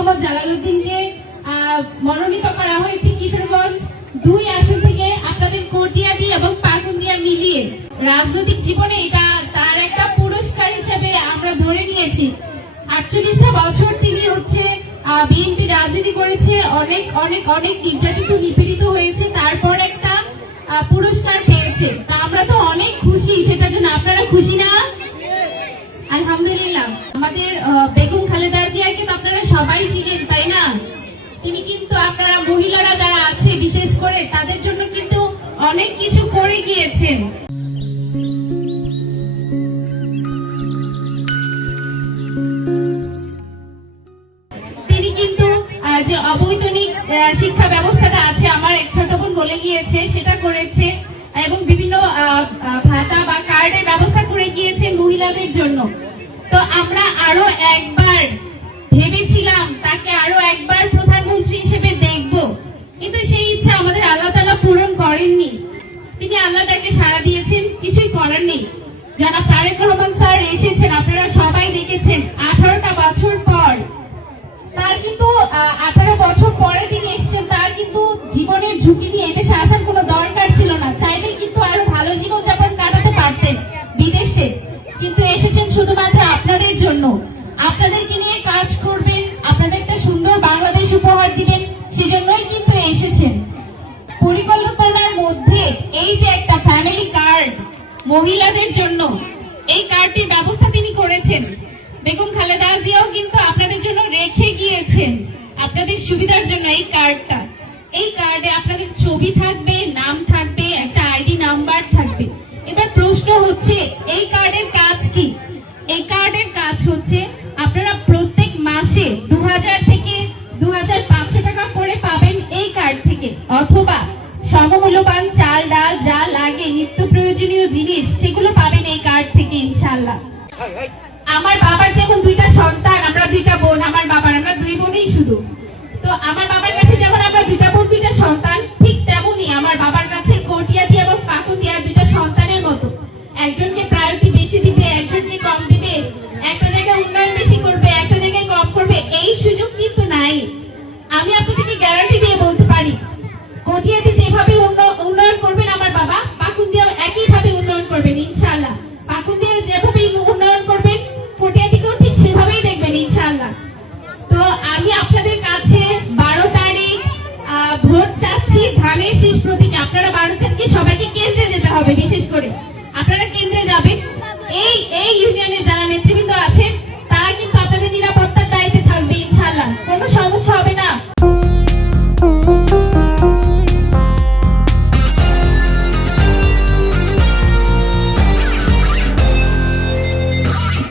মোহাম্মদ জালালউদ্দিনকে মনোনীত করা হয়েছে কিশোরগঞ্জ 2 আসন থেকে। আপনাদের কটিয়াদি এবং পাকুন্দিয়া মিলিয়ে রাজনৈতিক জীবনে এটা তার একটা পুরস্কার হিসেবে আমরা ধরে নিয়েছি। 48টা বছর তিনি হচ্ছে বিএনপি রাজনীতি করেছে, অনেক অনেক অনেক নির্যাতিত নিপীড়িত হয়েছে, তারপর একটা পুরস্কার পেয়েছে। তা আমরা তো অনেক খুশি, সেটার জন্য আপনারা খুশি না? আলহামদুলিল্লাহ। আমাদের বেগম খালেদা জিয়াকে তো আপনারা সবাই চিনেন, তাই না? তিনি কিন্তু আপনারা মহিলারা যারা আছে বিশেষ করে তাদের জন্য কিন্তু অনেক কিছু করে গিয়েছেন। তিনি কিন্তু যে অবৈতনিক শিক্ষা ব্যবস্থাটা আছে, আমার এক ছোট বোন বলে গিয়েছে, সেটা করেছে এবং বিভিন্ন ভাতা বা কার্ডের ব্যবস্থা করে গিয়েছে মহিলাদের জন্য। তো আমরা আরো একবার ভেবেছিলাম তাকে আরো একবার প্রধানমন্ত্রী হিসেবে দেখব, কিন্তু সেই ইচ্ছা আমাদের আল্লাহ তাআলা পূরণ করেননি। তিনি আল্লাহ তাকে সাড়া দিয়েছেন, কিছুই করার নেই। জনাব তারেক রহমান স্যার এসেছেন, আপনারা সবাই দেখেছেন 18টা বছর পর। তার কিন্তু 18 বছর পরে তিনি এসেছেন, তার কিন্তু জীবনের ঝুঁকি নিয়ে এদেশে আসার কোনো দরকার ছিল না। চাইলে কিন্তু আরো ভালো জীবনযাপন কাটাতে পারতেন বিদেশে, কিন্তু এসেছেন শুধুমাত্র আপনাদের জন্য। আপনাদেরকে নিয়ে কাজ করবেন, আপনাদের একটা সুন্দর বাংলাদেশ উপহার দিবেন, সেজন্যই কিন্তু এসেছেন। পরিকল্পনার মধ্যে এই যে একটা ফ্যামিলি কার্ড মহিলাদের জন্য, এই কার্ডটির ব্যবস্থা তিনি করেছেন। বেগম খালেদা জিয়াও কিন্তু আপনাদের জন্য রেখে গিয়েছেন আপনাদের সুবিধার জন্য এই কার্ডটা। এই কার্ডে আপনাদের ছবি থাকবে, নাম থাকবে, একটা আইডি নাম্বার থাকবে। এবার প্রশ্ন হচ্ছে এই কার্ডের কাজ কি? এই কার্ডের কাজ হচ্ছে আপনারা প্রত্যেক মাসে 2000 থেকে 2500 টাকা করে পাবেন এই কার্ড থেকে, অথবা সমমূল্যবান চাল ডাল যা লাগে নিত্য প্রয়োজনীয় জিনিস সেগুলো পাবেন এই কার্ড থেকে ইনশাআল্লাহ। আমার বাবার যেমন 2টা সন্তান, আমরা 2টা বোন, আমার বাবার আমরা 2 বোনই শুধু। তো আমার বাবার কাছে যেমন আমরা 2টা বোন 2টা সন্তান, ঠিক তেমনি আমার বাবার কাছে কটিয়াদি এবং পাকুন্দিয়া 2টা সন্তানের মতো। একজনকে প্রায়োরিটি বেশি দিবে, একজনকে কম দিবে, একটা জায়গায় উন্নয়ন বেশি করবে, একটা জায়গায় কম করবে, এই সুযোগ কিন্তু নাই। আমি আপনাদেরকে গ্যারান্টি দিয়ে বলতে পারি, কটিয়াদি যেভাবে উন্নয়ন করবেন আমার বাবা, পাকুন্দিয়াও একইভাবে উন্নয়ন করবেন ইনশাআল্লাহ। পাকুন্দিয়া যেভাবে উন্নয়ন করবেন, কটিয়াদিকেও ঠিক সেভাবেই দেখবেন ইনশাআল্লাহ। তো আমি আপনাদের কাছে 12 তারিখ ভোট চাচ্ছি ধানের শীষ প্রতীকে। আপনারা 12 তারিখে সবাইকে কেন্দ্রে যেতে হবে, বিশেষ করে আপনারা কেন্দ্রে যাবেন।